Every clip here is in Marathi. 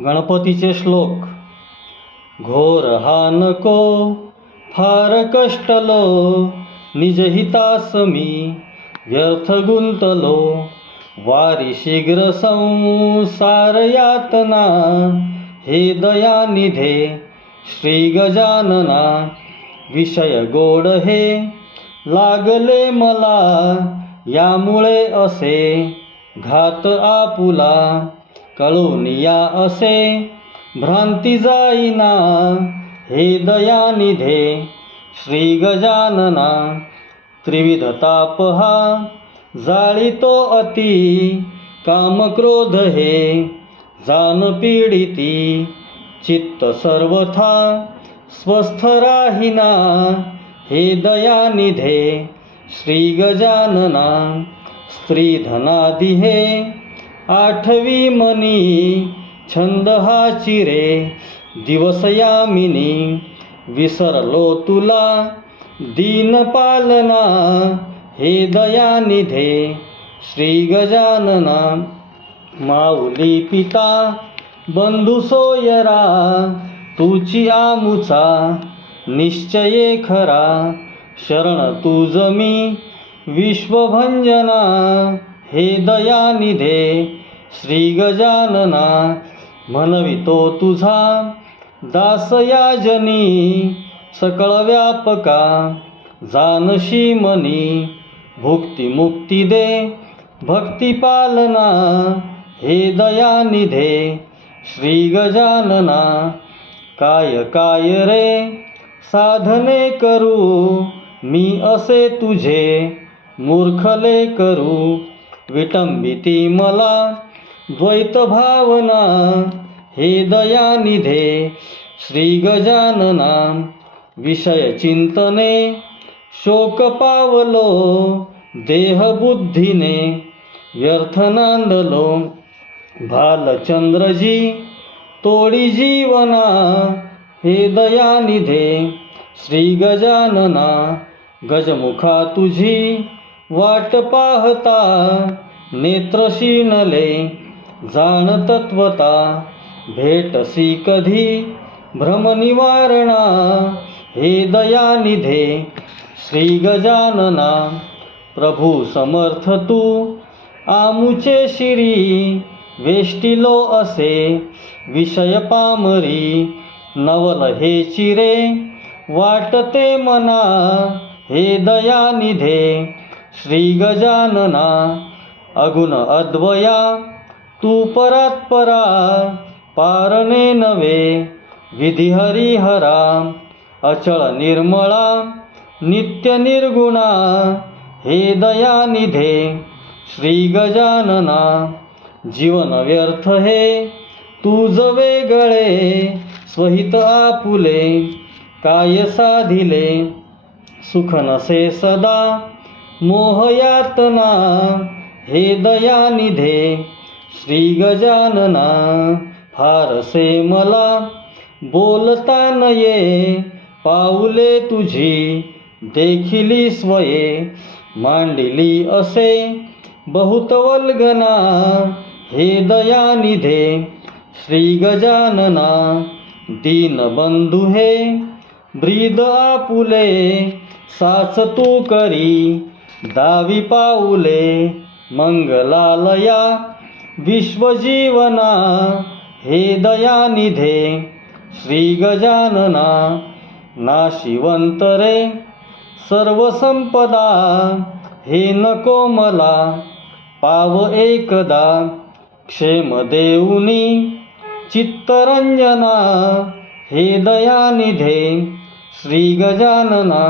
गणपतीचे श्लोक. घोर हा नको फार कष्टलो निजहितास मी व्यर्थ गुंतलो. वारी शीघ्र संसार यातना हे दयानिधे श्री गजानना. विषय गोड हे लागले मला यामुळे असे घात आपुला. कळून या असे भ्रांती जाईना हे दयानिधे श्री गजानना त्रिविध ताप हा जाळीतो अति कामक्रोध हे जान पीडिती चित्त सर्वथा स्वस्थ राहिना हे दयानिधे श्री गजानना स्त्री हे आठवी मनी छंद हा चिरे दिवसयामिनी विसरलो तुला दीन पालना हे दयानिधे श्री गजानना माऊली पिता बंधू सोयरा तुची आमुचा निश्चये खरा शरण तुझ मी विश्वभंजना हे दयानिधे श्री गजानना म्हणवितो तुझा. दासयाजनी सकळ व्यापका. जानशी मनी भुक्ती मुक्ती दे. भक्ती पालना हे दयानिधे श्री गजानना. काय काय रे? साधने करू मी असे तुझे मूर्खले करू विटंबिती मला द्वैत भावना हे दयानिधे श्री गजानना विषय चिंतने शोक पावलो देहबुद्धीने व्यर्थ नांदलो भालचंद्रजी तोडी जीवना हे दयानिधे श्री गजानना गजमुखा तुझी वाट पाहता नेत्रशीनले जाण तत्वता भेटसी कधी भ्रमनिवारणा हे दयानिधे श्री गजानना प्रभू समर्थ तू आमुचे शिरी वेष्टिलो असे विषय पामरी नवल हे चिरे वाटते मना हे दयानिधे श्री गजानना अगुण अद्वया तू परात्परा पारणे नवे विधिहरिहरा अचळ निर्मळा नित्य निर्गुणा हे दयानिधे श्री गजानना जीवन व्यर्थ हे तुझ वेगळे स्वहित आपुले काय साधिले सुख नसे सदा मोहयातना हे दयानिधे श्री गजानना फारसे मला बोलता नये पाऊले तुझी देखिली स्वये मांडिली असे बहुत वल्गना हे दयानिधे श्री गजानना दीनबंधु हे ब्रीद आपुले साच तू करी दावी पाऊले मंगलालया विश्वजीवना हे दयानिधे श्री गजानना नाशिवंत रे सर्वसंपदा हे नको मला पाव एकदा क्षेम देऊनी चित्तरंजना हे दयानिधे श्री गजानना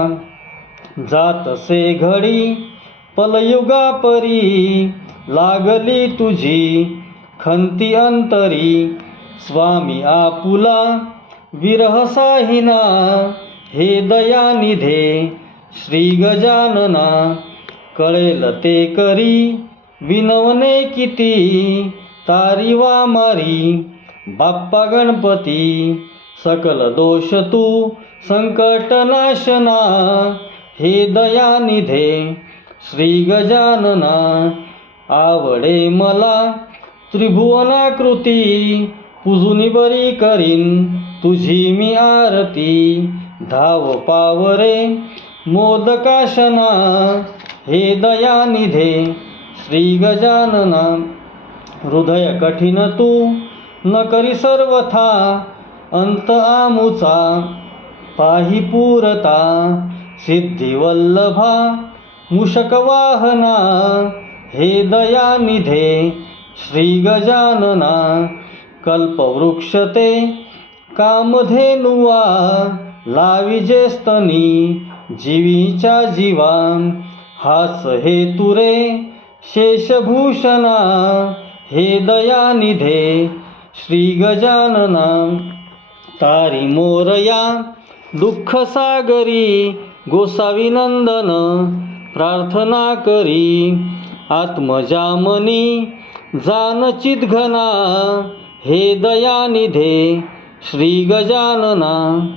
जातसे घडी पलयुगा परी लागली तुझी खंती अंतरी. स्वामी आपुला विरहसाहिना हे दयानिधे श्री गजानना. कळेल ते करी विनवने किती तारी वा मारी. बाप्पा गणपती सकल दोष तू संकटनाशना हे दयानिधे श्री गजानना आवडे मला त्रिभुवनाकृती पुजुनी बरी करीन तुझी मी आरती. धाव पावरे मोदकाशना हे दयानिधे श्री गजानना. हृदय कठीण तू न करी सर्वथा अंत आमुचा पाही पूरता. सिद्धिवल्लभा मुषकवाहना हे दयानिधे श्री गजानना कल्पवृक्ष ते कामधेनुवा लाविजे स्तनी जीवीच्या जीवान हास हे तुरे शेषभूषणा हे दयानिधे श्री गजानना तारी मोरया दुःखसागरी सागरी गोसावी नंदन प्रार्थना करी. आत्मजामनी जान घना. हे दयानिधे श्री गजानना.